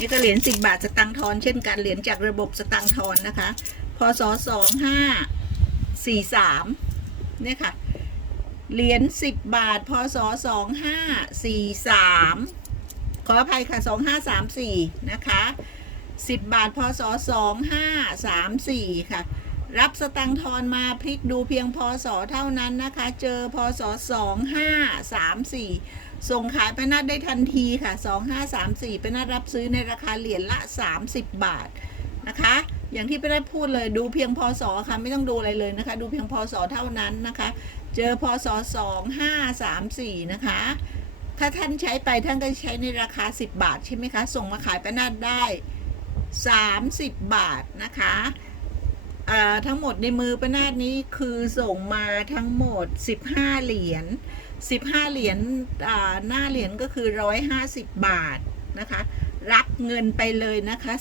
นี่ก็เหรียญสิบบาทสตังค์ทอนเช่นกันเหรียญจากระบบสตังค์ทอนนะคะ พศสองห้าสี่สามเนี่ยค่ะ เหรียญสิบบาท พศสองห้าสี่สามขออภัยค่ะสองห้าสามสี่นะคะสิบบาท พศสองห้าสามสี่ค่ะรับสตังทอนมาพลิกดูเพียงพศเท่านั้นนะคะ เจอพศสองห้าสามสี่ ส่งขายไปนัดได้ทันทีค่ะสองห้าสามสี่ไปนัดรับซื้อในราคาเหรียญละสามสิบบาทนะคะ อย่างที่ไปได้พูดเลยดูเพียงพศค่ะไม่ต้องดูอะไรเลยนะคะ ดูเพียงพศเท่านั้นนะคะ เจอพศสองห้าสามสี่นะคะ ถ้าท่านใช้ไปท่านก็ใช้ในราคา 10 บาทใช่ไหมคะ ส่งมาขายไปนาดได้ 30 บาทนะคะอ่าทั้งหมดในมือประนาดนี้คือส่งมาทั้งหมด 15 เหรียญ 15 เหรียญหน้าเหรียญก็คือ 150 บาทนะคะ รับเงินไปเลยนะคะ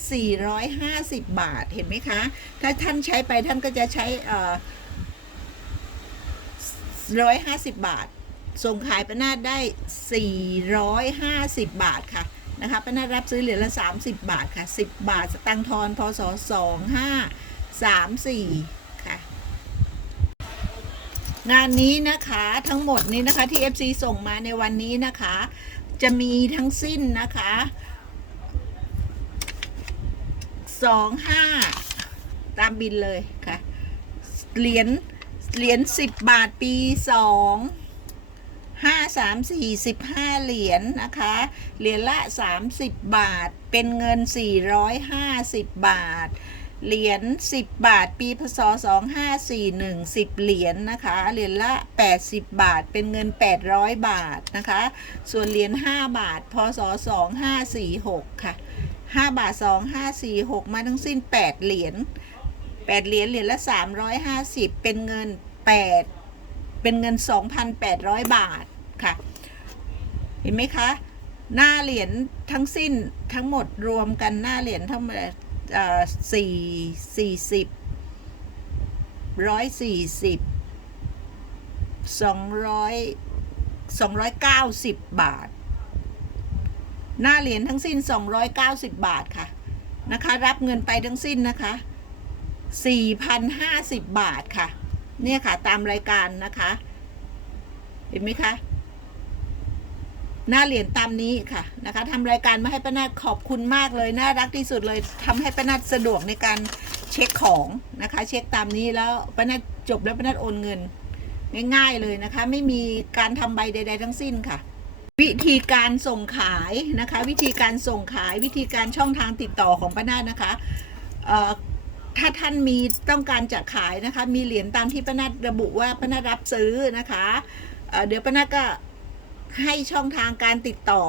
450 บาทเห็นไหมคะ ถ้าท่านใช้ไปท่านก็จะใช้เอ่อ150บบาท ส่งขายปนาดได้450บาทค่ะนะคะปนาดรับซื้อเหรียญละ30บาทค่ะ10บาท สตังทอนพศ2534ค่ งานนี้นะคะทั้งหมดนี้นะคะที่ FC ส่งมาในวันนี้นะคะ จะมีทั้งสิ้นนะคะ25ตามบินเลยค่ะ เหรียญเหรียญ10บบาทปี2ห้าสามสี่สิบห้าเหรียญนะคะ เหรียญละสามสิบบาท เป็นเงินสี่ร้อยห้าสิบบาท เหรียญสิบบาท ปีพศสองห้าสี่หนึ่งสิบเหรียญนะคะ เหรียญละแปดสิบบาท เป็นเงินแปดร้อยบาทนะคะ ส่วนเหรียญห้าบาท พศสองห้าสี่หกค่ะห้าบาทสองห้าสี่หกมาทั้งสิ้นแปดเหรียญแปดเหรียญ เหรียญละสามร้อยห้าสิบเป็นเงินแปดเป็นเงิน 2,800 บาทค่ะ เห็นไหมคะ หน้าเหรียญทั้งสิ้นทั้งหมดรวมกันหน้าเหรียญทั้งหมด สี่สี่สิบร้อยสี่สิบสองร้อยสองร้อยเก้าสิบบาท หน้าเหรียญทั้งสิ้นสองร้อยเก้าสิบบาทค่ะ นะคะ รับเงินไปทั้งสิ้นนะคะสี่พันห้าสิบบาทค่ะ เนี่ยค่ะตามรายการนะคะ เห็นไหมคะ หน้าเหรียญตามนี้ค่ะนะคะทำรายการมาให้ป้านาขอบคุณมากเลยน่ารักที่สุดเลยทำให้ป้านาสะดวกในการเช็คของนะคะ เช็คตามนี้แล้วป้านาจบแล้วป้านาโอนเงิน ง่ายๆเลยนะคะ ไม่มีการทำใบใด ๆ ทั้งสิ้นค่ะ วิธีการส่งขายนะคะ วิธีการส่งขายวิธีการช่องทางติดต่อของป้านาดนะคะเอ่อถ้าท่านมีต้องการจะขายนะคะ มีเหรียญตามที่ป้านัดระบุว่าป้านัดรับซื้อนะคะเเดี๋ยวป้านัดก็ ให้ช่องทางการติดต่อ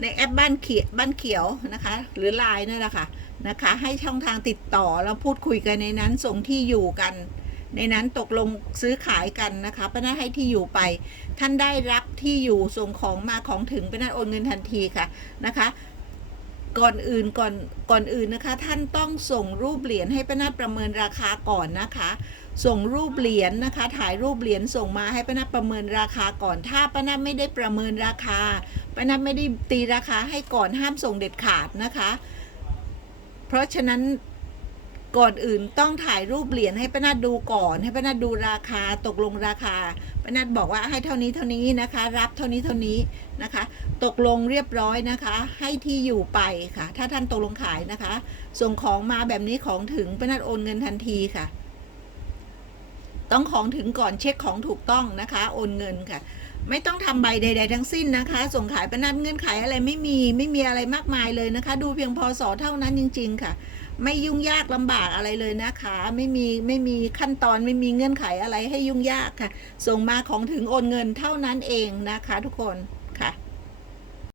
ในแอปบ้านเขียวบ้านเขียวนะคะ หรือไลน์นั่นแหละค่ะนะคะ ให้ช่องทางติดต่อแล้วพูดคุยกันในนั้นส่งที่อยู่กัน ในนั้นตกลงซื้อขายกันนะคะป้านัดให้ที่อยู่ไป ท่านได้รับที่อยู่ส่งของมาของถึงป้านัดโอนเงินทันทีค่ะนะคะ ก่อนอื่นก่อนก่อนอื่นนะคะ ท่านต้องส่งรูปเหรียญให้ป้านัดประเมินราคาก่อนนะคะ ส่งรูปเหรียญนะคะ ถ่ายรูปเหรียญส่งมาให้ป้านัดประเมินราคาก่อน ถ้าป้านัดไม่ได้ประเมินราคาป้านัดไม่ได้ตีราคาให้ก่อนห้ามส่งเด็ดขาดนะคะ เพราะฉะนั้น ก่อนอื่นต้องถ่ายรูปเหรียญให้ป้านาดดูก่อน ให้ป้านาดดูราคาตกลงราคาป้านาดบอกว่าให้เท่านี้เท่านี้นะคะ รับเท่านี้เท่านี้นะคะ ตกลงเรียบร้อยนะคะ ให้ที่อยู่ไปค่ะ ถ้าท่านตกลงขายนะคะ ส่งของมาแบบนี้ของถึงป้านัดโอนเงินทันทีค่ะ ต้องของถึงก่อนเช็คของถูกต้องนะคะ โอนเงินค่ะไม่ต้องทำใบใด ๆ ทั้งสิ้นนะคะ ส่งขายป้านัดเงื่อนไขอะไรไม่มีไม่มีอะไรมากมายเลยนะคะ ดูเพียงพอสอเท่านั้นจริง ๆ ค่ะ ไม่ยุ่งยากลำบากอะไรเลยนะคะ ไม่มีไม่มีขั้นตอนไม่มีเงื่อนไขอะไรให้ยุ่งยากค่ะ ส่งมาของถึงโอนเงินเท่านั้นเองนะคะทุกคน